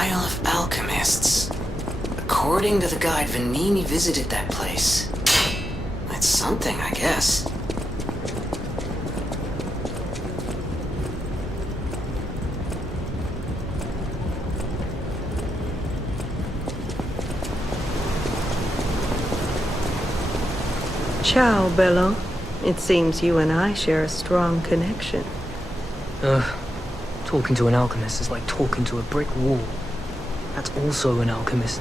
Isle of Alchemists. According to the guide, Vanini visited that place. That's something, I guess. Ciao, Bello. It seems you and I share a strong connection. Talking to an alchemist is like talking to a brick wall. That's also an alchemist.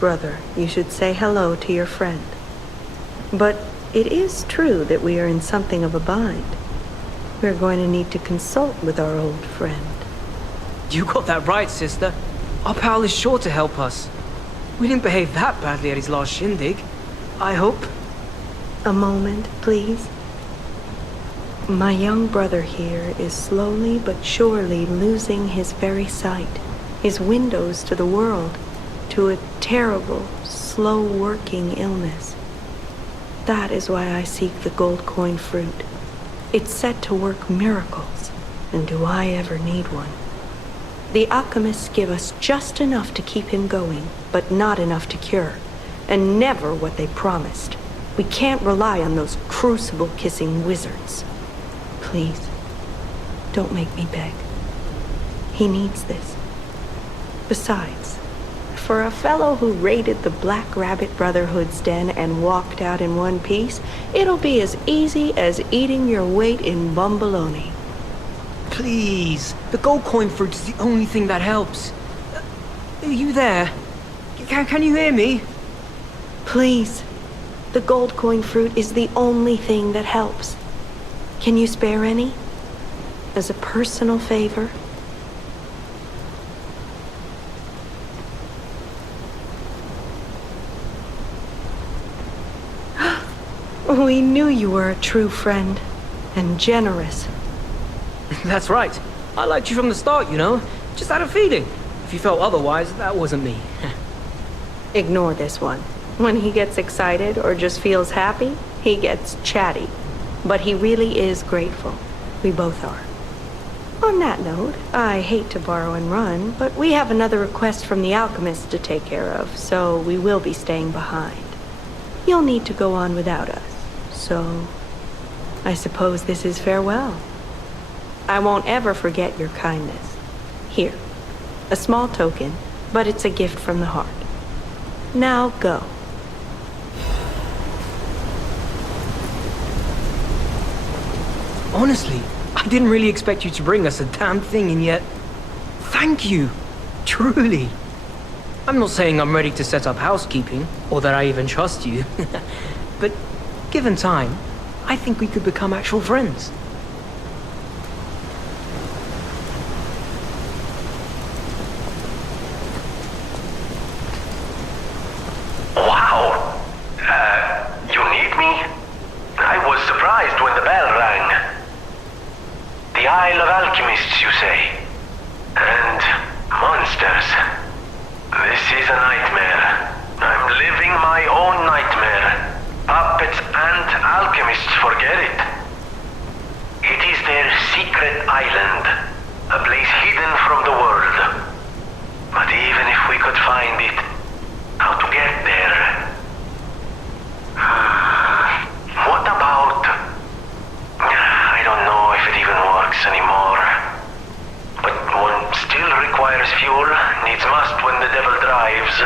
Brother, you should say hello to your friend. But it is true that we are in something of a bind. We're going to need to consult with our old friend. You got that right, sister. Our pal is sure to help us. We didn't behave that badly at his last shindig. I hope. A moment, please. My young brother here is slowly but surely losing his very sight, his windows to the world, to a terrible, slow-working illness. That is why I seek the gold coin fruit. It's said to work miracles, and do I ever need one? The alchemists give us just enough to keep him going, but not enough to cure, and never what they promised. We can't rely on those crucible-kissing wizards. Please, don't make me beg. He needs this. Besides, for a fellow who raided the Black Rabbit Brotherhood's den and walked out in one piece, it'll be as easy as eating your weight in bumbaloni. Please, the gold coin fruit is the only thing that helps. Are you there? Can you hear me? Please. The gold coin fruit is the only thing that helps. Can you spare any? As a personal favor? We knew you were a true friend, and generous. That's right. I liked you from the start, you know. Just had a feeling. If you felt otherwise, that wasn't me. Ignore this one. When he gets excited or just feels happy, he gets chatty. But he really is grateful. We both are. On that note, I hate to borrow and run, but we have another request from the alchemist to take care of, so we will be staying behind. You'll need to go on without us, so I suppose this is farewell. I won't ever forget your kindness. Here, a small token, but it's a gift from the heart. Now go. Honestly, I didn't really expect you to bring us a damn thing, and yet... Thank you. Truly. I'm not saying I'm ready to set up housekeeping, or that I even trust you. But given time, I think we could become actual friends. Wow! You need me? I was surprised when the bell rang. The Isle of Alchemists, you say? And monsters. This is a nightmare. I'm living my own nightmare. Puppets and alchemists forget it. It is their secret island, a place hidden from the world. But even if we could find it, how to get there? What about... I don't know if it even works anymore. But one still requires fuel, needs must when the devil drives.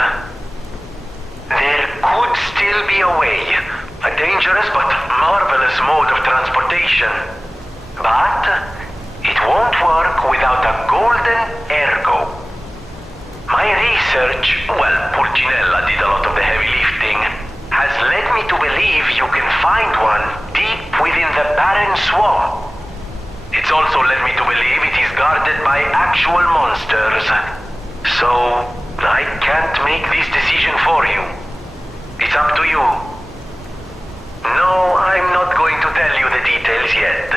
There could still be a way. A dangerous but marvelous mode of transportation. But it won't work without a golden ergo. My research, well, Purcinella did a lot of the heavy lifting, has led me to believe you can find one deep within the barren swamp. It's also led me to believe it is guarded by actual monsters. So, I can't make this decision for you. It's up to you. No, I'm not going to tell you the details yet.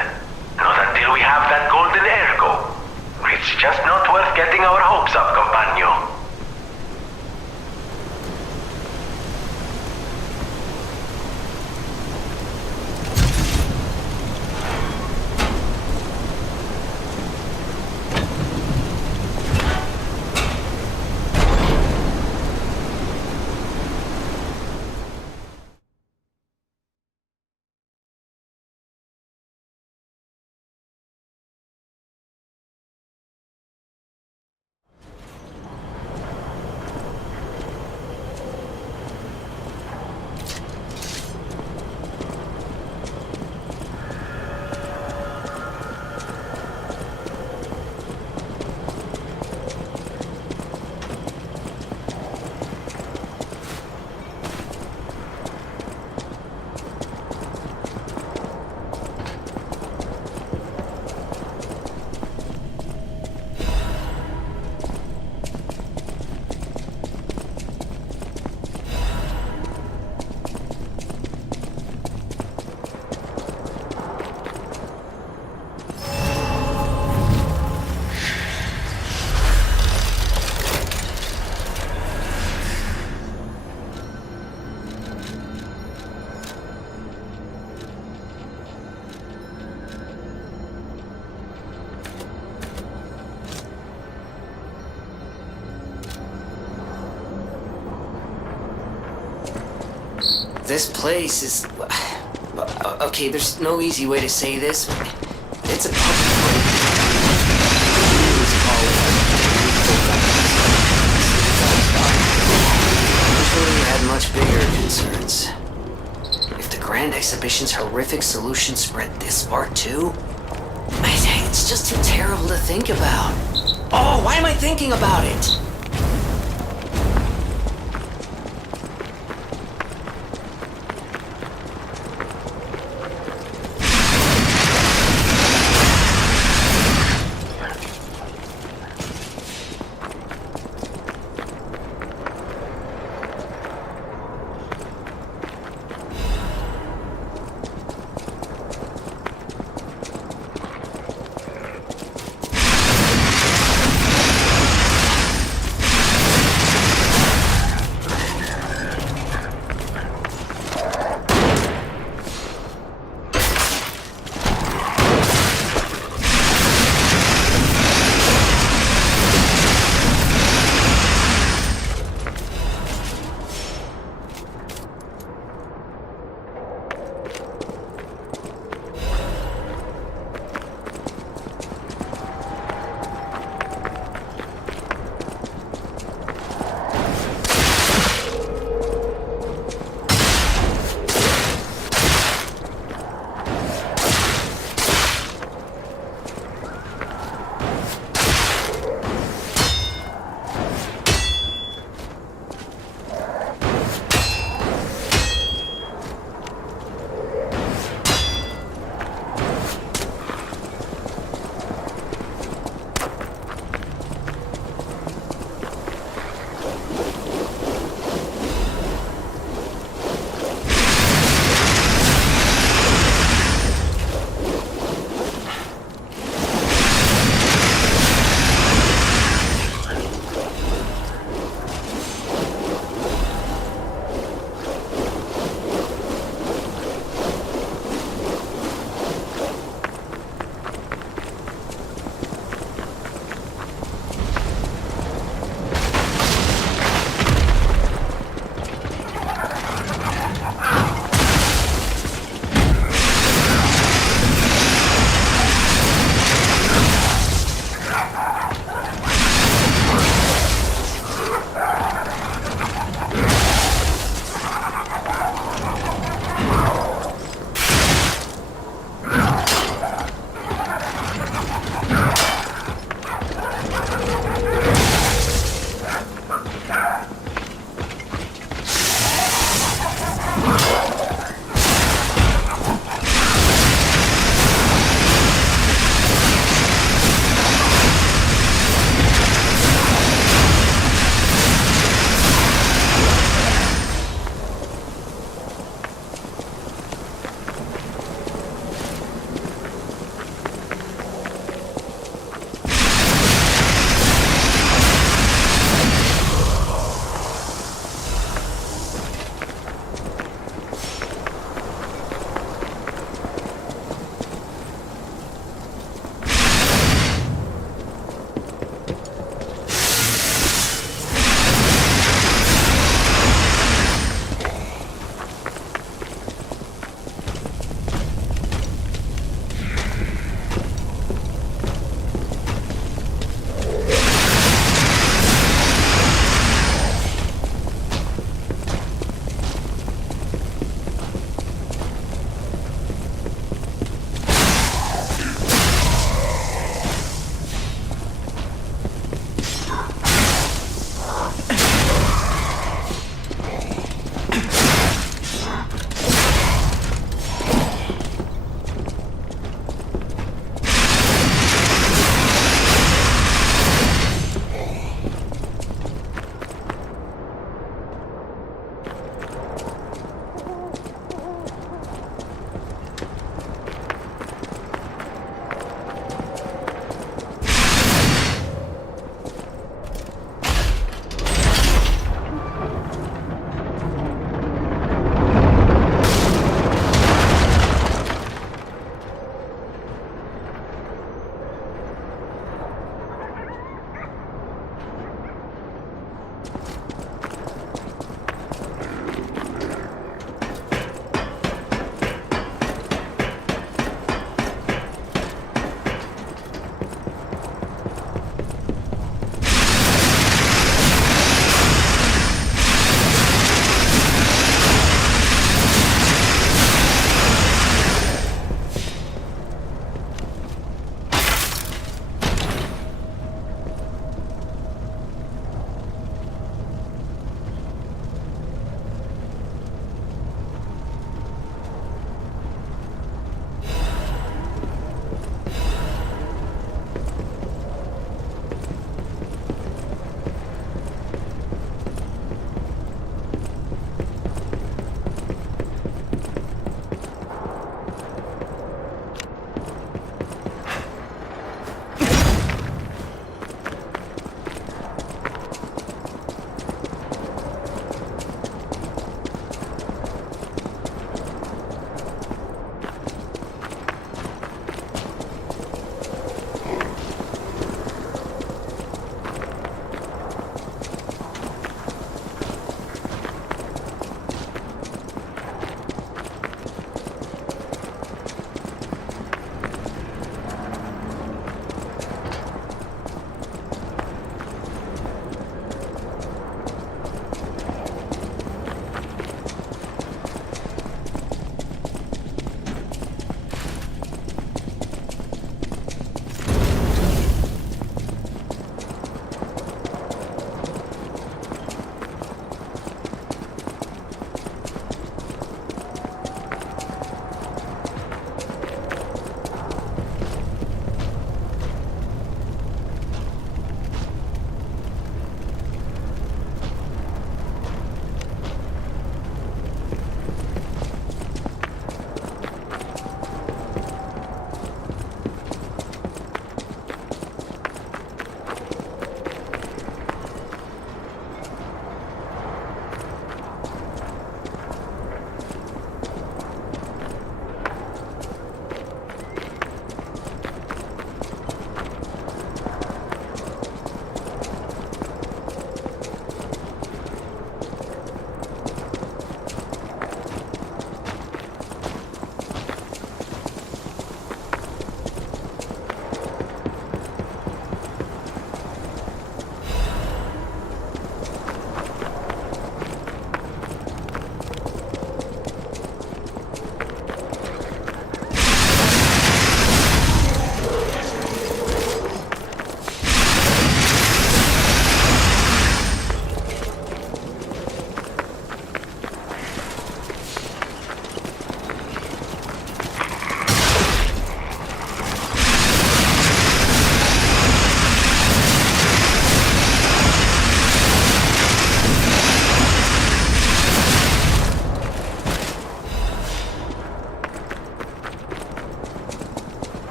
Not until we have that golden ergo. It's just not worth getting our hopes up, compagno. This place is... Okay, there's no easy way to say this. It's a public place. Usually you had much bigger concerns. If the Grand Exhibition's horrific solution spread this far too, it's just too terrible to think about. Oh, why am I thinking about it?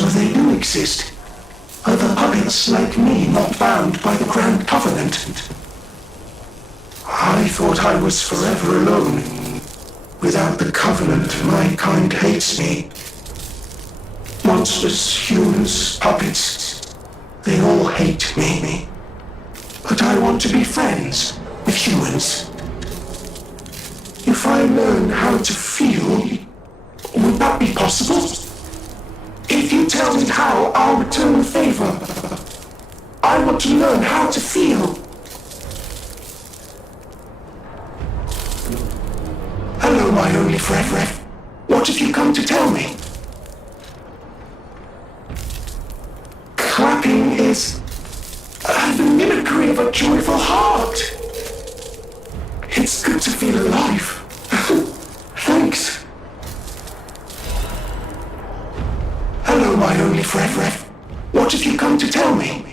So they do exist. Other puppets like me not bound by the Grand Covenant. I thought I was forever alone. Without the Covenant, my kind hates me. Monsters, humans, puppets, they all hate me. But I want to be friends with humans. If I learn how to feel, would that be possible? If you tell me how, I'll return the favor. I want to learn how to feel. Hello, my only friend. What have you come to tell me? Clapping is the mimicry of a joyful heart. It's good to feel alive. Thanks. Hello, my only friend. What have you come to tell me?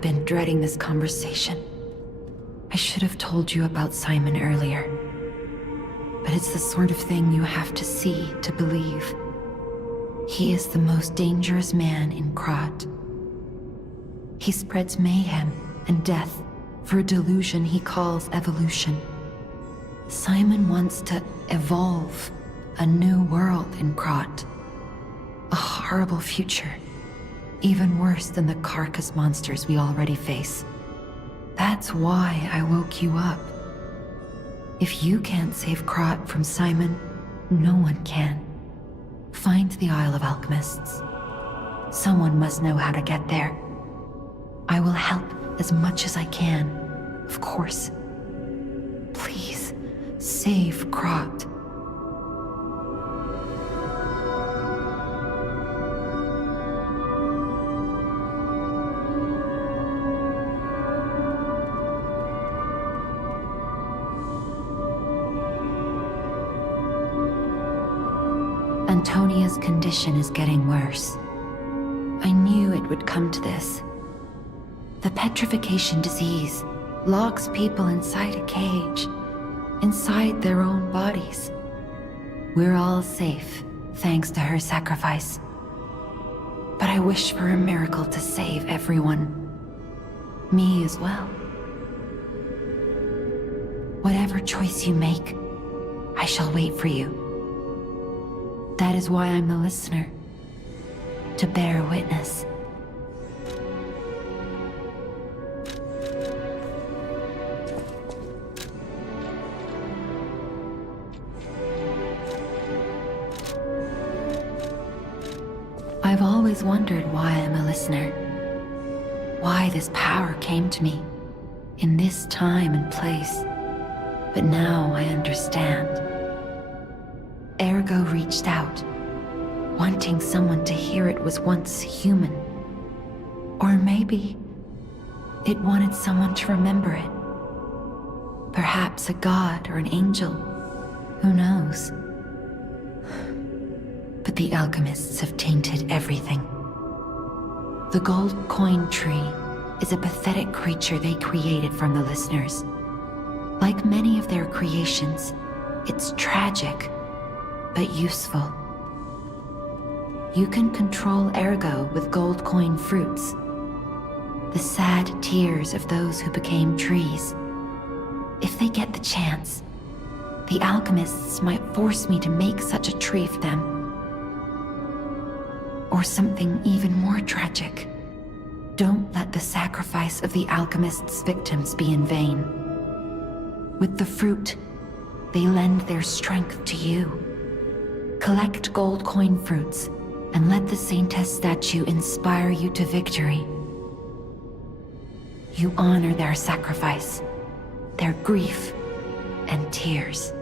I've been dreading this conversation. I should have told you about Simon earlier. But it's the sort of thing you have to see to believe. He is the most dangerous man in Krat. He spreads mayhem and death for a delusion he calls evolution. Simon wants to evolve a new world in Krat. A horrible future. Even worse than the carcass monsters we already face. That's why I woke you up. If you can't save Krat from Simon, no one can. Find the Isle of Alchemists. Someone must know how to get there. I will help as much as I can, of course. Please, save Krat. Antonia's condition is getting worse. I knew it would come to this. The petrification disease locks people inside a cage, inside their own bodies. We're all safe, thanks to her sacrifice. But I wish for a miracle to save everyone. Me as well. Whatever choice you make, I shall wait for you. That is why I'm the listener. To bear witness. I've always wondered why I'm a listener. Why this power came to me, in this time and place. But now I understand. Ergo reached out, wanting someone to hear it was once human. Or maybe it wanted someone to remember it. Perhaps a god or an angel, who knows? But the alchemists have tainted everything. The gold coin tree is a pathetic creature they created from the listeners. Like many of their creations, it's tragic, but useful. You can control Ergo with gold coin fruits. The sad tears of those who became trees. If they get the chance, the alchemists might force me to make such a tree for them. Or something even more tragic. Don't let the sacrifice of the alchemists' victims be in vain. With the fruit, they lend their strength to you. Collect gold coin fruits, and let the Saintess statue inspire you to victory. You honor their sacrifice, their grief, and tears.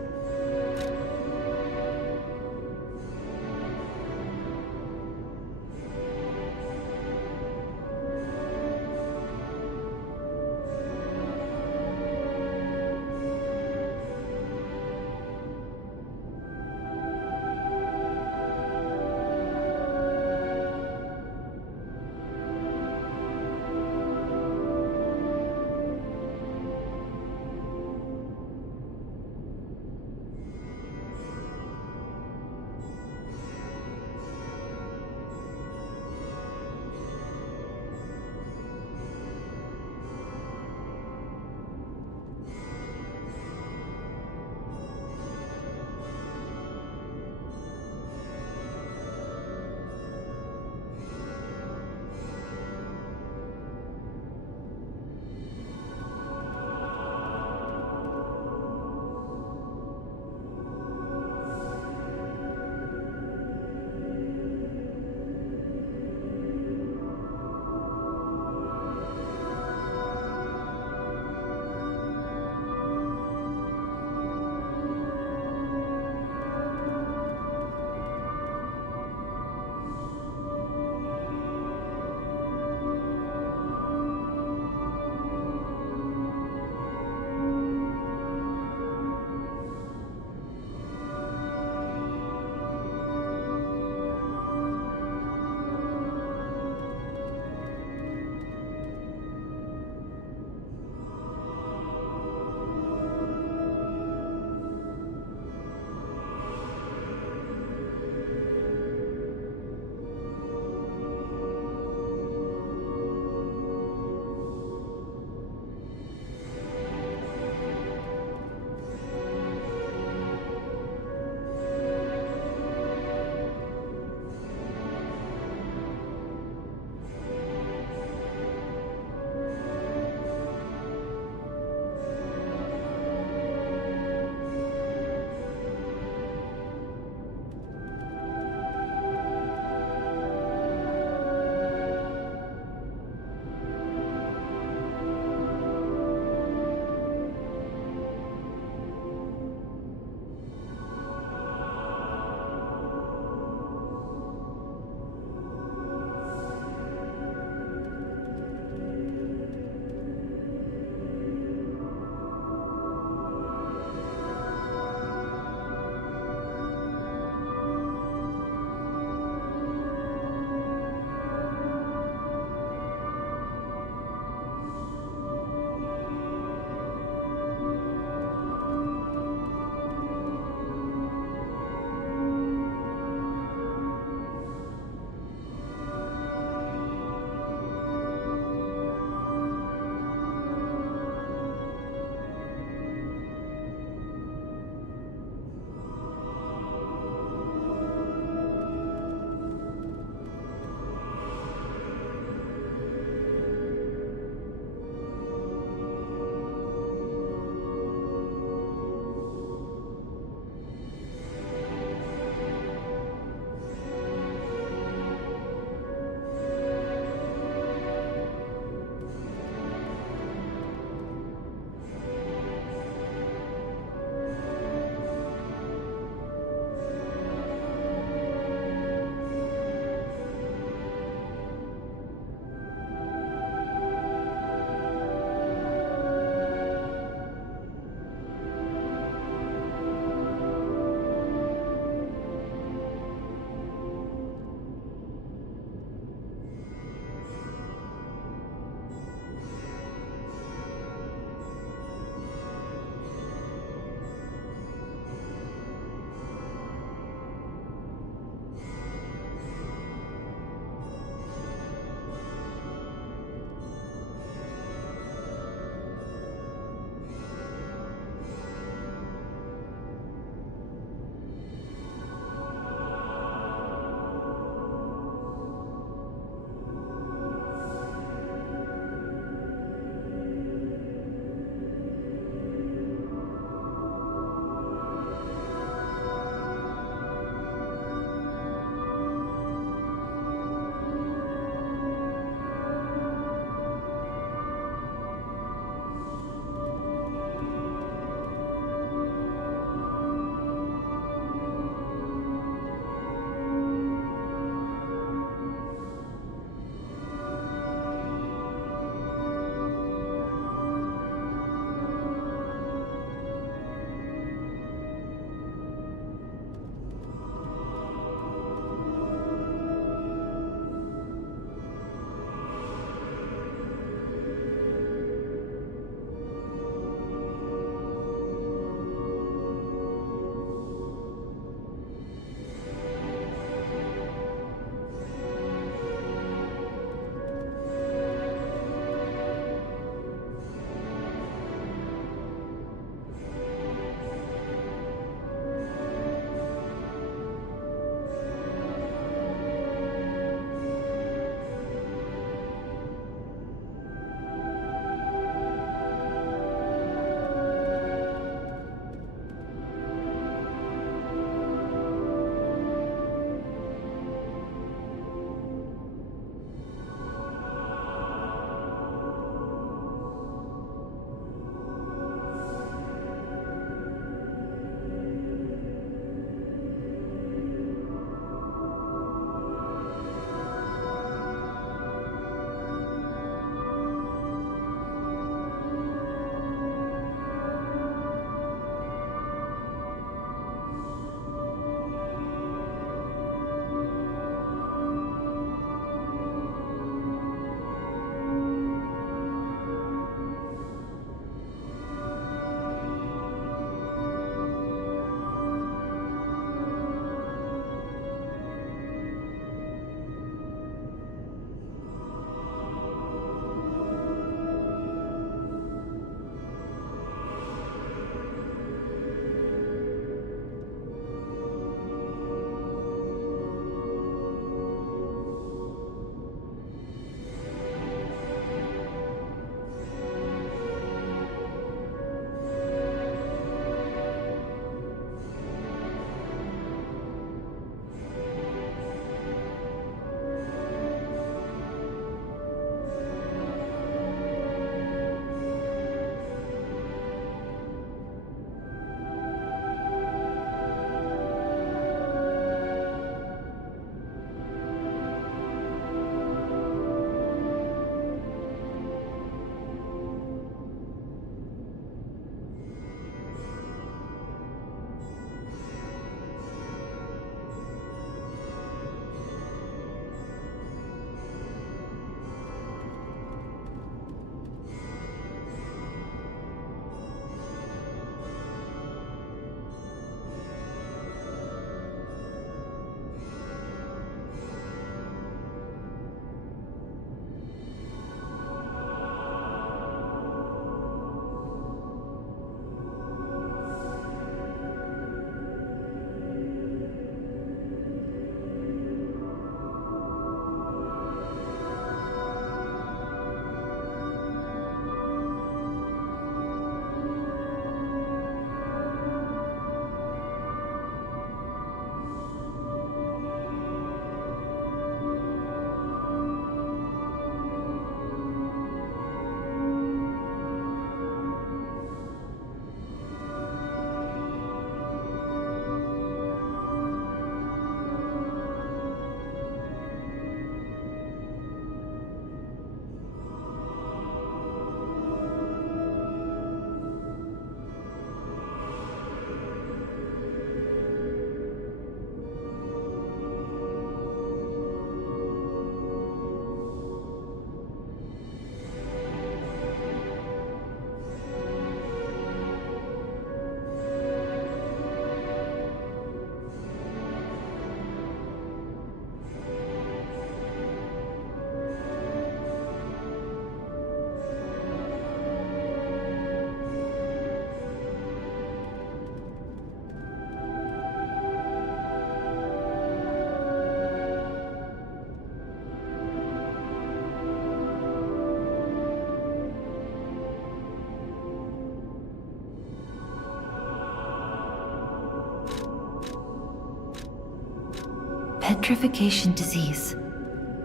Petrification disease,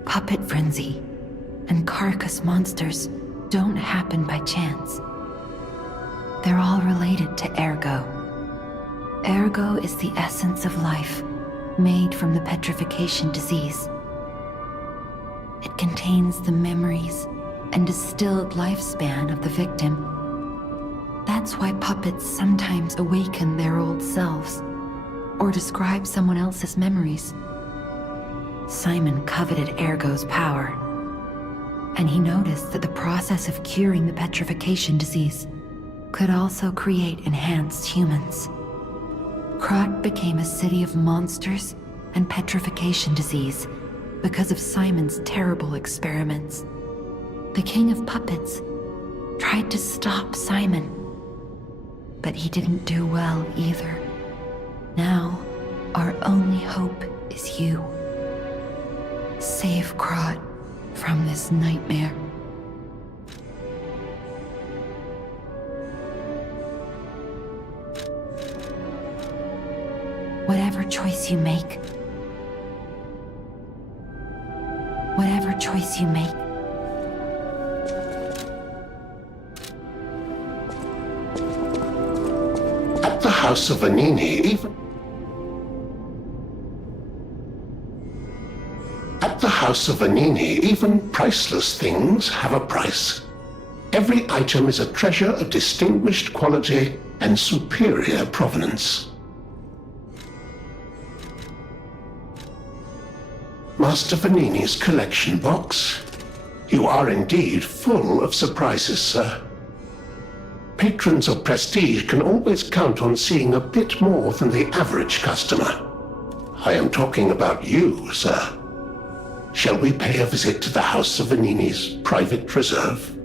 puppet frenzy, and carcass monsters don't happen by chance. They're all related to ergo. Ergo is the essence of life, made from the petrification disease. It contains the memories and distilled lifespan of the victim. That's why puppets sometimes awaken their old selves, or describe someone else's memories. Simon coveted Ergo's power, and he noticed that the process of curing the petrification disease could also create enhanced humans. Krat became a city of monsters and petrification disease because of Simon's terrible experiments. The King of Puppets tried to stop Simon, but he didn't do well either. Now, our only hope is you. Save Krat from this nightmare. Whatever choice you make, At the House of Vanini, even priceless things have a price. Every item is a treasure of distinguished quality and superior provenance. Master Vanini's collection box. You are indeed full of surprises, sir. Patrons of prestige can always count on seeing a bit more than the average customer. I am talking about you, sir. Shall we pay a visit to the House of Vanini's private reserve?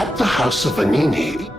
At the House of Vanini,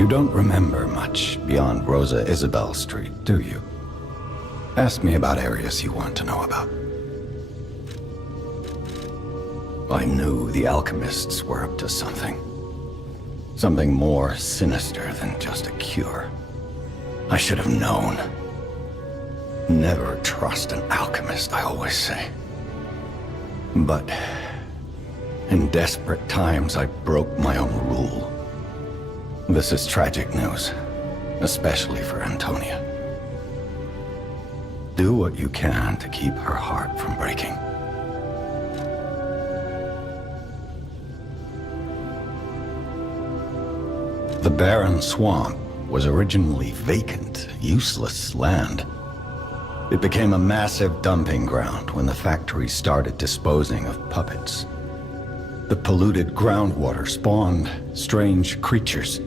You don't remember much beyond Rosa Isabel Street, do you? Ask me about areas you want to know about. I knew the alchemists were up to something. Something more sinister than just a cure. I should have known. Never trust an alchemist, I always say. But in desperate times, I broke my own rule. This is tragic news, especially for Antonia. Do what you can to keep her heart from breaking. The barren swamp was originally vacant, useless land. It became a massive dumping ground when the factory started disposing of puppets. The polluted groundwater spawned strange creatures.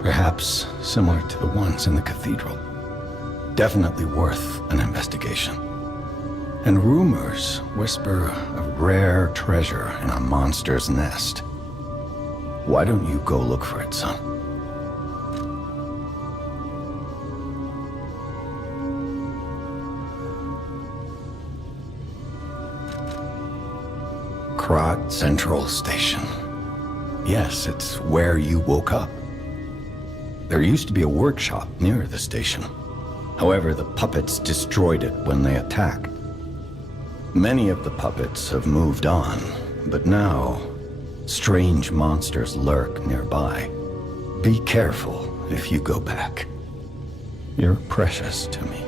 Perhaps similar to the ones in the cathedral. Definitely worth an investigation. And rumors whisper of rare treasure in a monster's nest. Why don't you go look for it, son? Krat Central Station. Yes, it's where you woke up. There used to be a workshop near the station. However, the puppets destroyed it when they attacked. Many of the puppets have moved on, but now, strange monsters lurk nearby. Be careful if you go back. You're precious to me.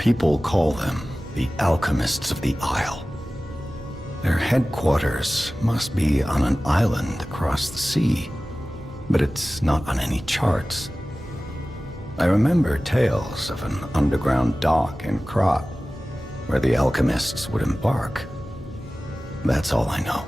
People call them the Alchemists of the Isle. Their headquarters must be on an island across the sea, but it's not on any charts. I remember tales of an underground dock in Krat, where the alchemists would embark. That's all I know.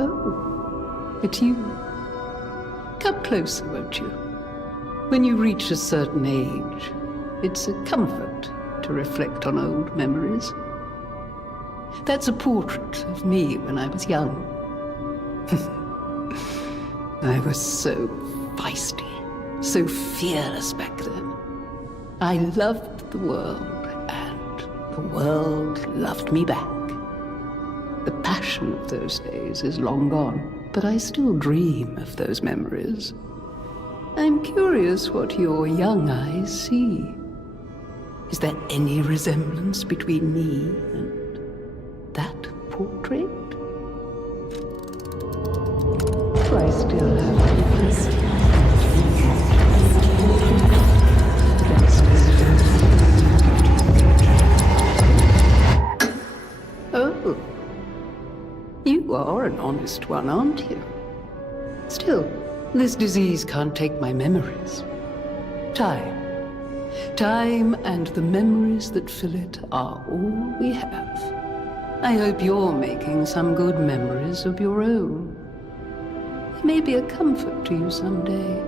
Oh, it's you. Come closer, won't you? When you reach a certain age, it's a comfort to reflect on old memories. That's a portrait of me when I was young. I was so feisty, so fearless back then. I loved the world, and the world loved me back. The passion of those days is long gone, but I still dream of those memories. I'm curious what your young eyes see. Is there any resemblance between me and that portrait? Do I still have Oh. You are an honest one, aren't you? Still, this disease can't take my memories. Time. Time and the memories that fill it are all we have. I hope you're making some good memories of your own. It may be a comfort to you someday.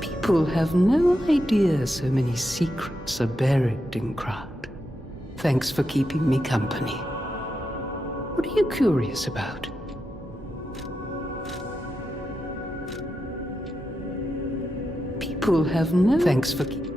People have no idea so many secrets are buried in Krat. Thanks for keeping me company. What are you curious about? People have no... Thanks for keeping...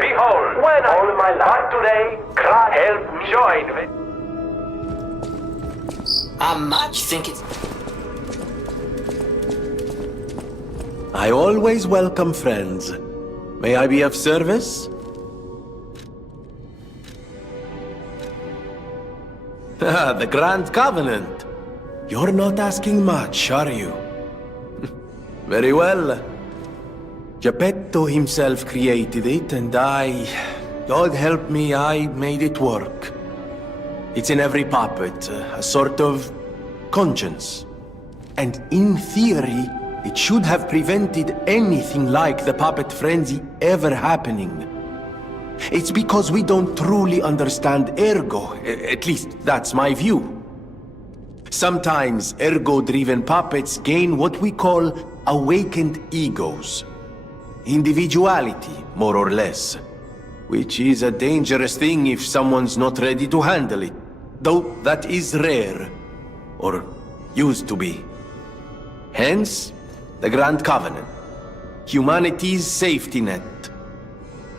Behold, when all my life today, Christ help me join with. You think it's... I always welcome friends. May I be of service? The Grand Covenant. You're not asking much, are you? Very well. Geppetto himself created it, and God help me, I made it work. It's in every puppet, a sort of conscience. And in theory, it should have prevented anything like the puppet frenzy ever happening. It's because we don't truly understand ergo, at least that's my view. Sometimes ergo-driven puppets gain what we call awakened egos. Individuality, more or less. Which is a dangerous thing if someone's not ready to handle it. Though that is rare. Or used to be. Hence, the Grand Covenant. Humanity's safety net.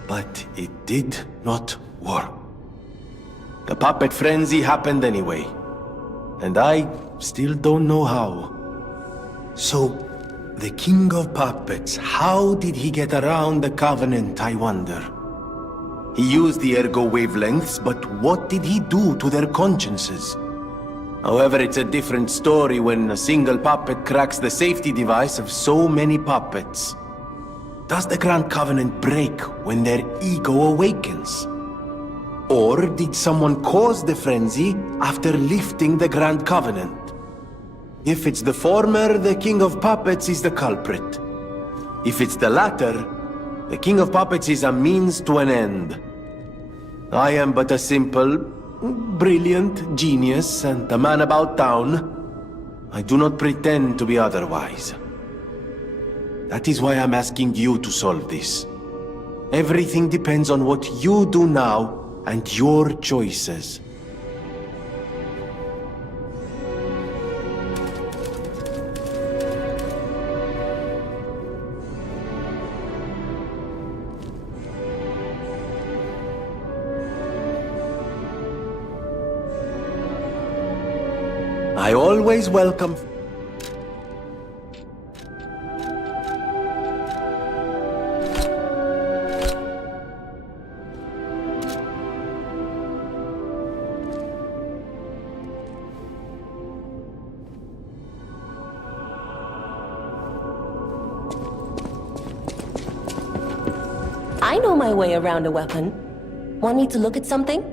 But it did not work. The puppet frenzy happened anyway. And I still don't know how. So, the King of Puppets, how did he get around the Covenant, I wonder? He used the ergo wavelengths, but what did he do to their consciences? However, it's a different story when a single puppet cracks the safety device of so many puppets. Does the Grand Covenant break when their ego awakens? Or did someone cause the frenzy after lifting the Grand Covenant? If it's the former, the King of Puppets is the culprit. If it's the latter, the King of Puppets is a means to an end. I am but a simple, brilliant genius and a man about town. I do not pretend to be otherwise. That is why I'm asking you to solve this. Everything depends on what you do now and your choices. I always welcome... I know my way around a weapon. Want me to look at something?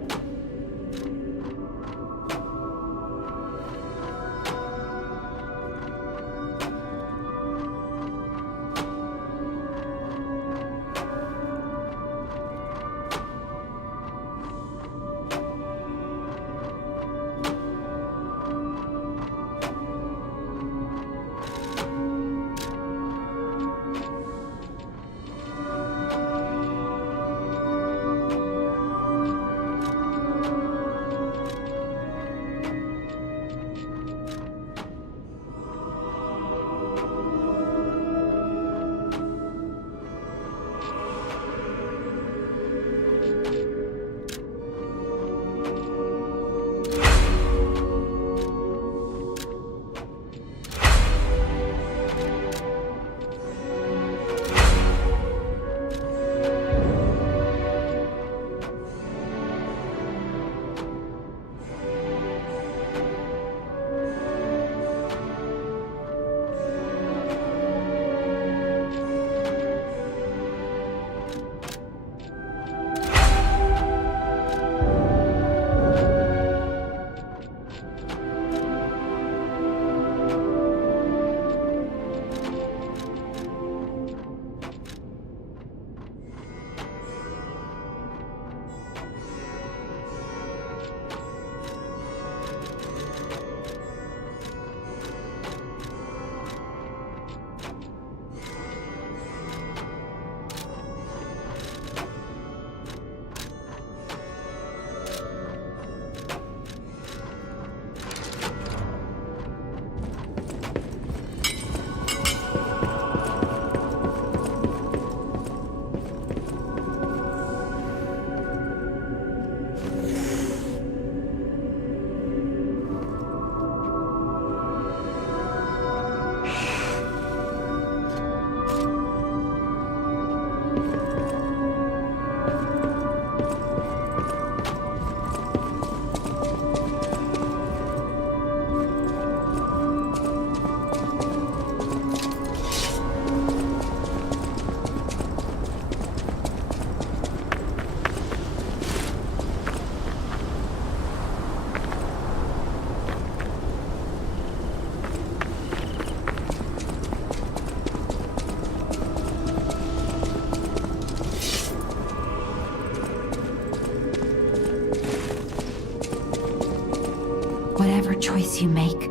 Whatever choice you make,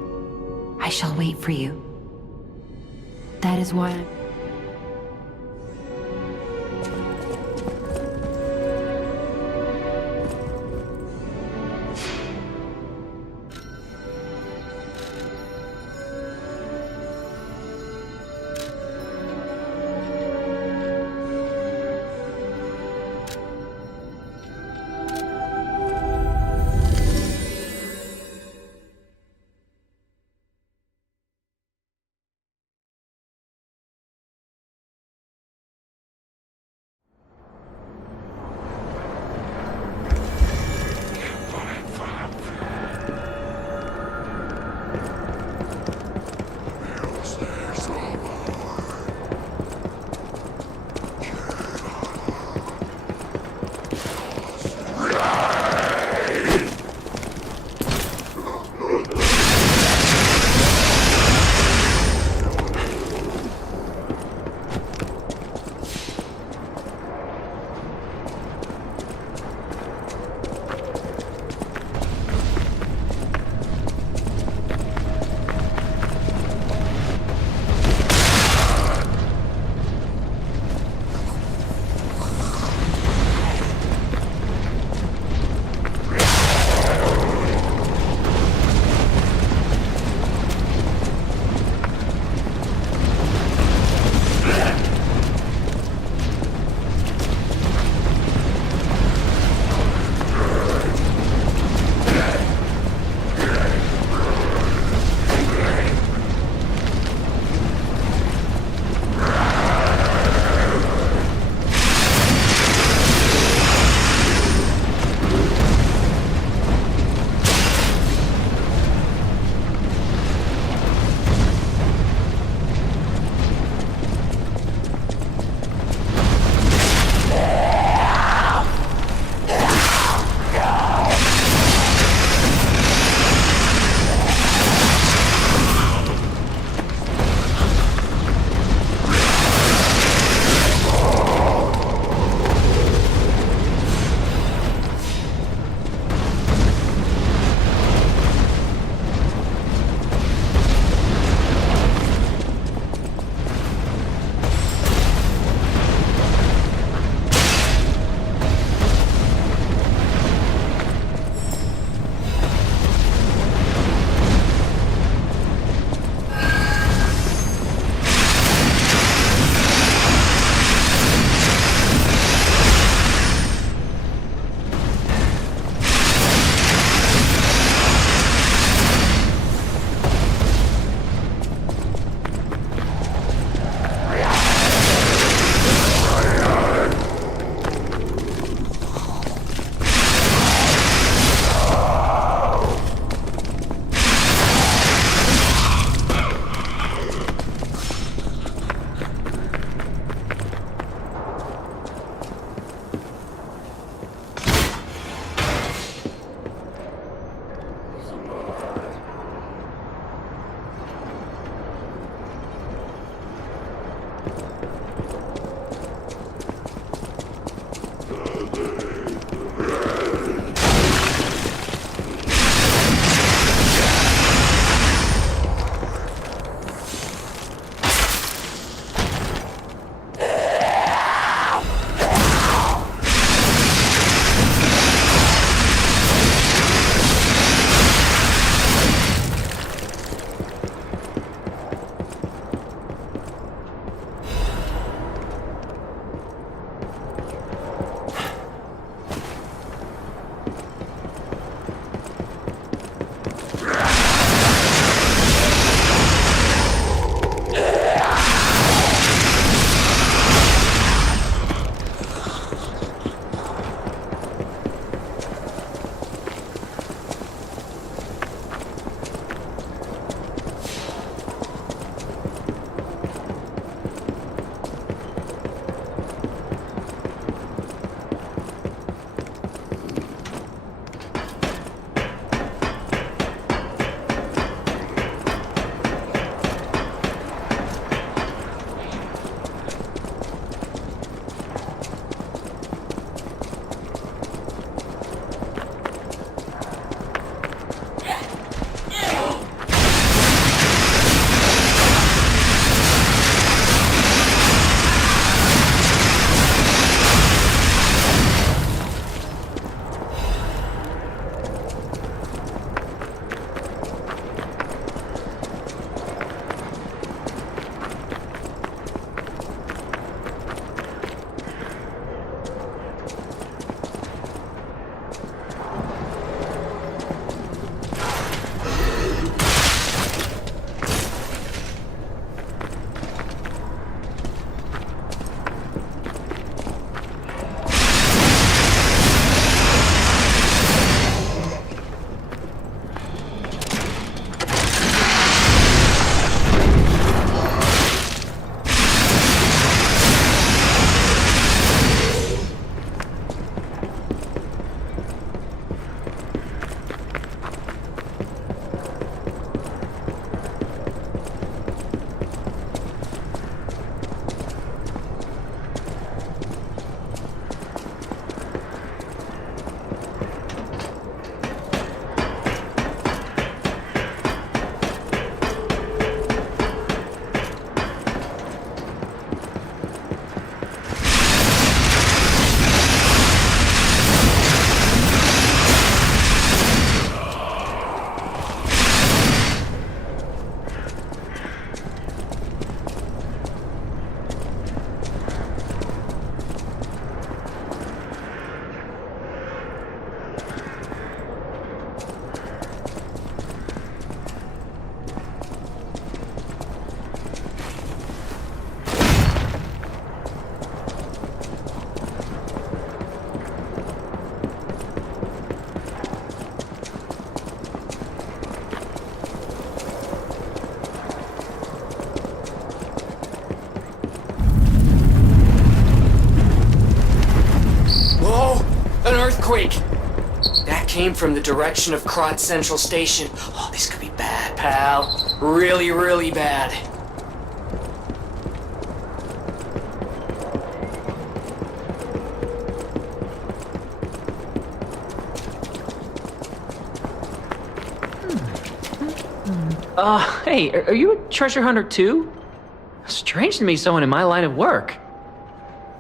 I shall wait for you. That is why I'm... An earthquake! That came from the direction of Krot Central Station. Oh, this could be bad, pal. Really, really bad. Hey, are you a treasure hunter too? Strange to me, someone in my line of work.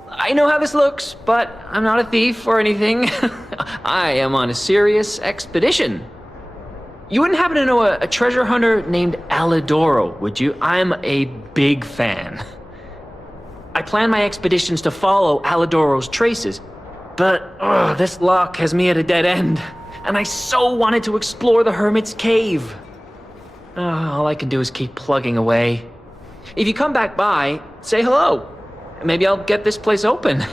I know how this looks, but I'm not a thief or anything. I am on a serious expedition. You wouldn't happen to know a treasure hunter named Alidoro, would you? I'm a big fan. I plan my expeditions to follow Alidoro's traces, but this lock has me at a dead end, and I so wanted to explore the Hermit's Cave. All I can do is keep plugging away. If you come back by, say hello. Maybe I'll get this place open.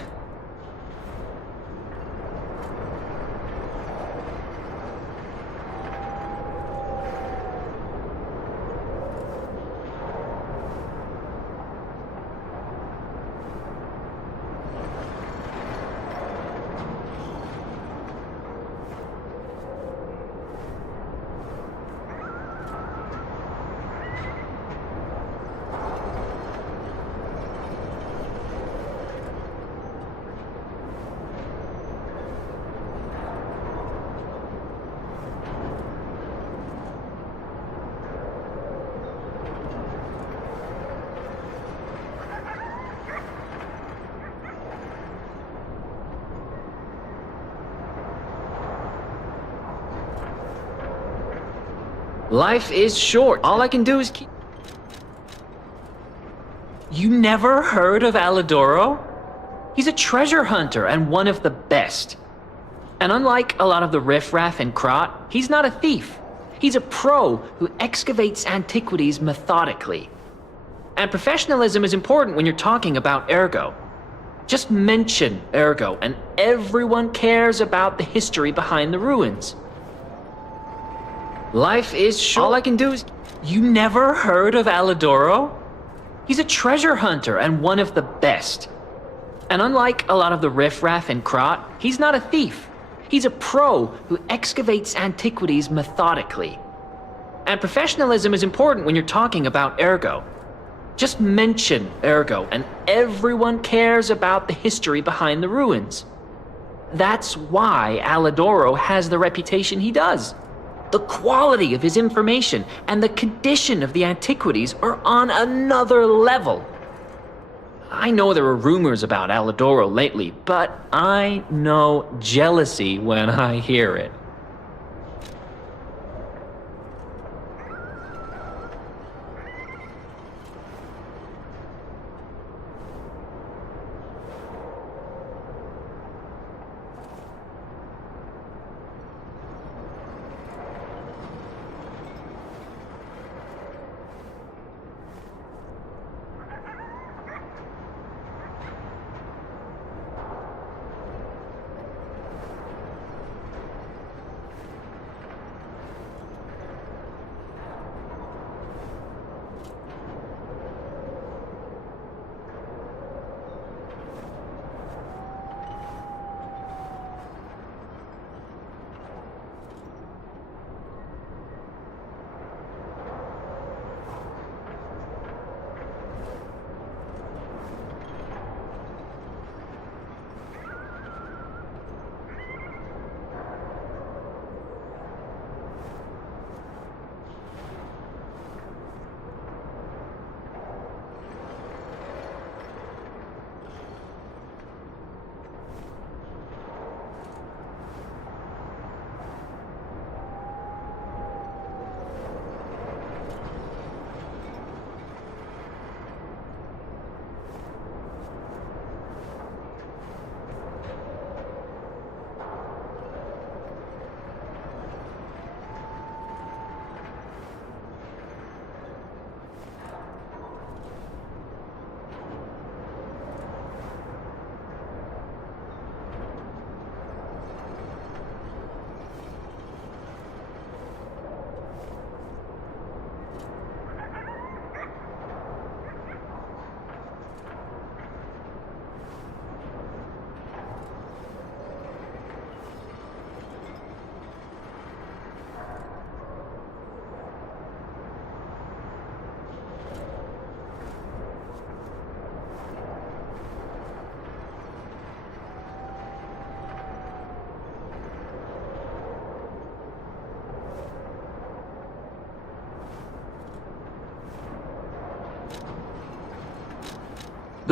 Life is short. All I can do is keep... You never heard of Alidoro? He's a treasure hunter and one of the best. And unlike a lot of the riffraff in Krot, he's not a thief. He's a pro who excavates antiquities methodically. And professionalism is important when you're talking about Ergo. Just mention Ergo and everyone cares about the history behind the ruins. Life is short. All I can do is... You never heard of Alidoro? He's a treasure hunter and one of the best. And unlike a lot of the riffraff in Krot, he's not a thief. He's a pro who excavates antiquities methodically. And professionalism is important when you're talking about Ergo. Just mention Ergo and everyone cares about the history behind the ruins. That's why Alidoro has the reputation he does. The quality of his information and the condition of the antiquities are on another level. I know there are rumors about Alidoro lately, but I know jealousy when I hear it.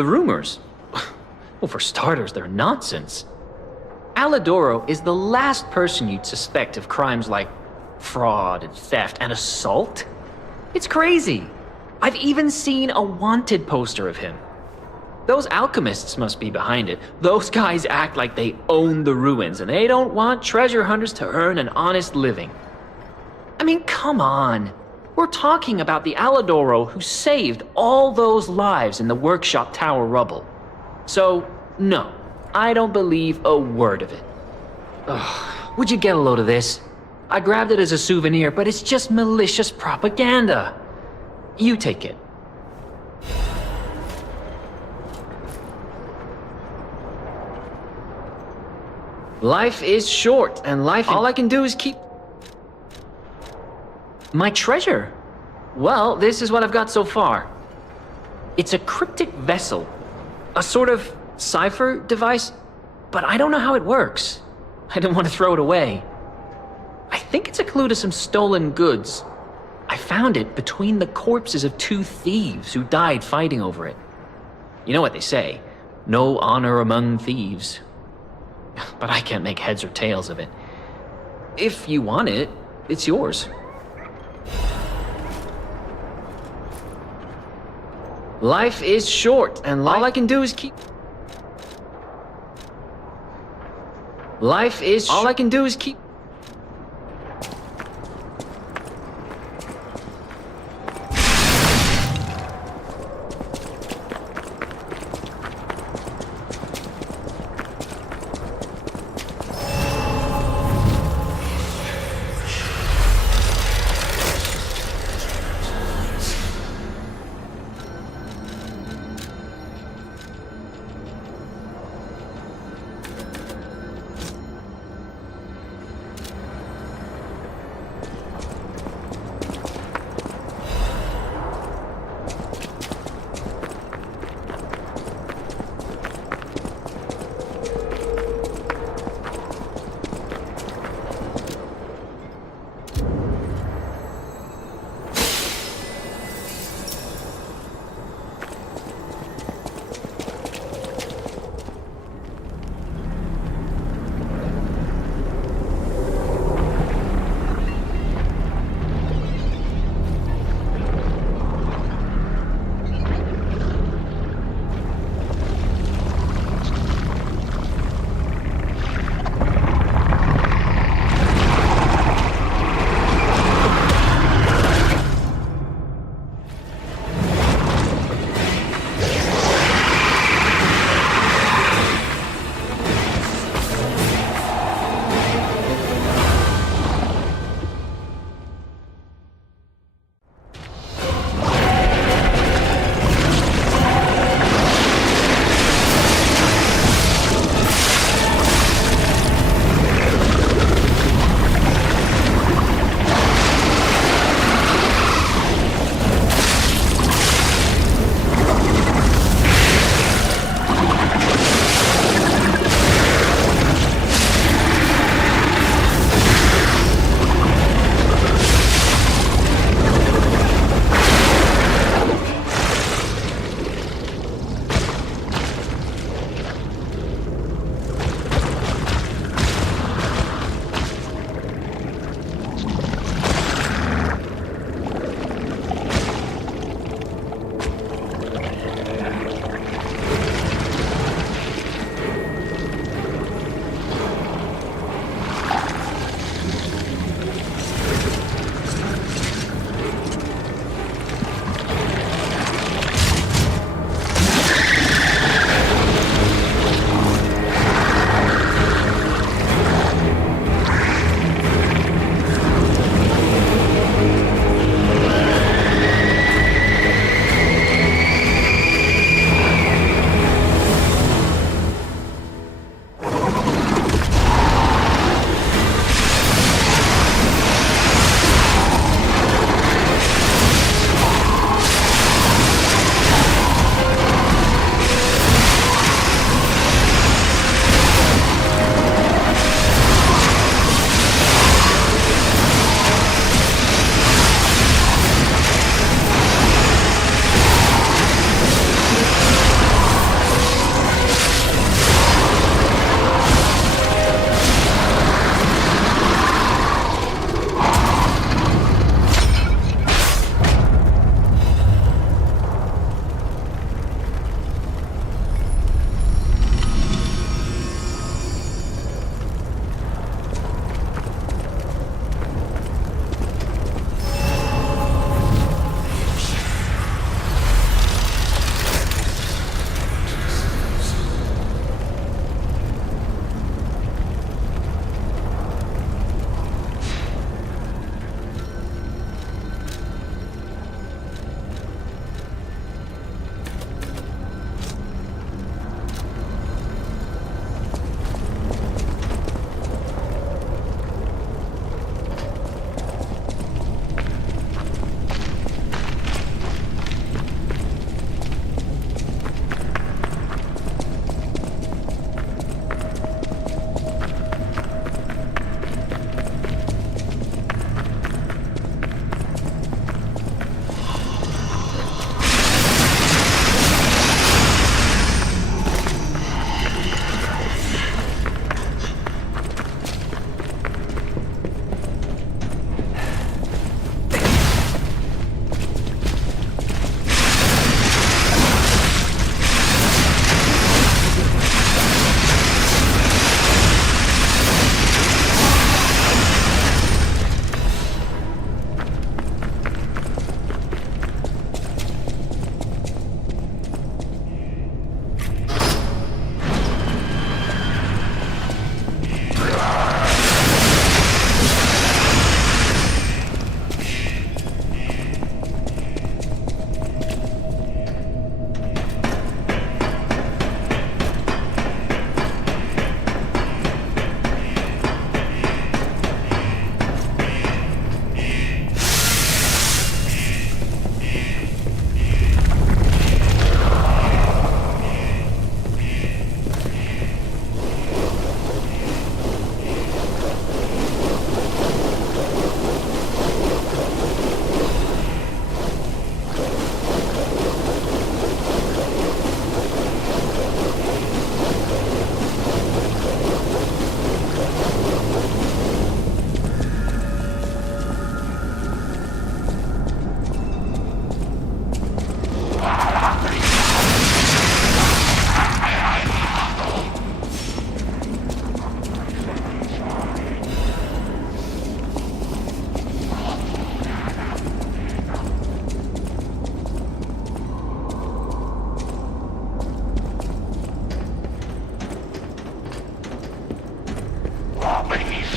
The rumors? Well, for starters, they're nonsense. Alidoro is the last person you'd suspect of crimes like fraud and theft and assault. It's crazy. I've even seen a wanted poster of him. Those alchemists must be behind it. Those guys act like they own the ruins, and they don't want treasure hunters to earn an honest living. I mean, come on. We're talking about the Alidoro who saved all those lives in the workshop tower rubble. So, no, I don't believe a word of it. Ugh, would you get a load of this? I grabbed it as a souvenir, but it's just malicious propaganda. You take it. Life is short, and all I can do is keep... My treasure? Well, this is what I've got so far. It's a cryptic vessel. A sort of cipher device, but I don't know how it works. I don't want to throw it away. I think it's a clue to some stolen goods. I found it between the corpses of 2 thieves who died fighting over it. You know what they say, no honor among thieves. But I can't make heads or tails of it. If you want it, it's yours. Life is short, and all I can do is keep... Life is... All I can do is keep...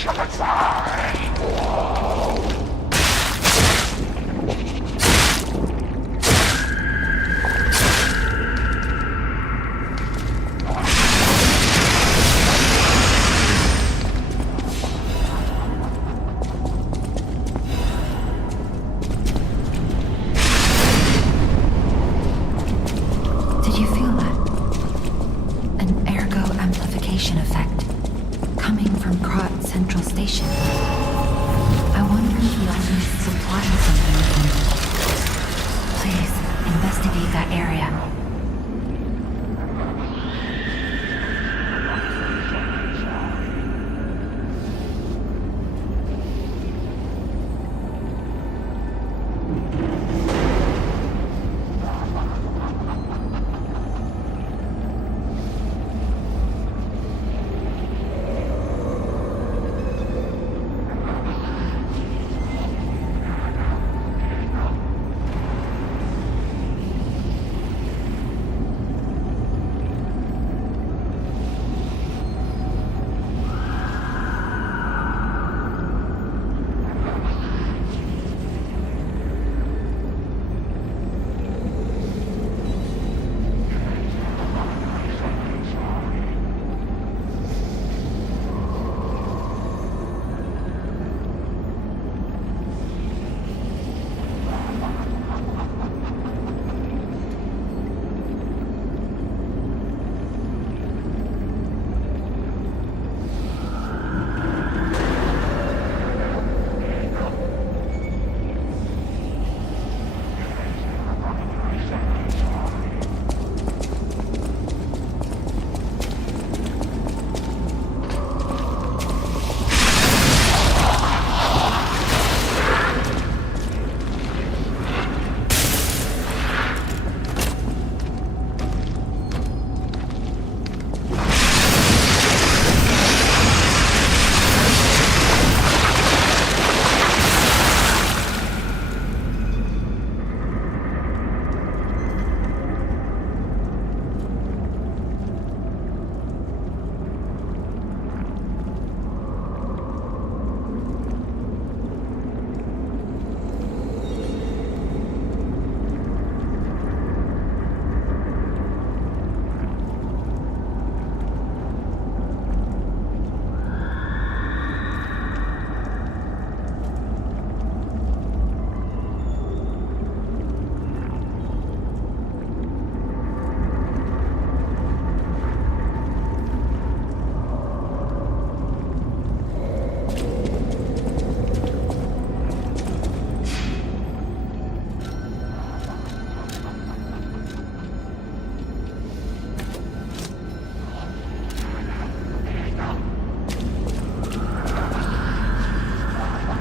Did you feel that? An ergo amplification effect coming from Krat Central Station. I wonder if the office supplies something. Please investigate that area.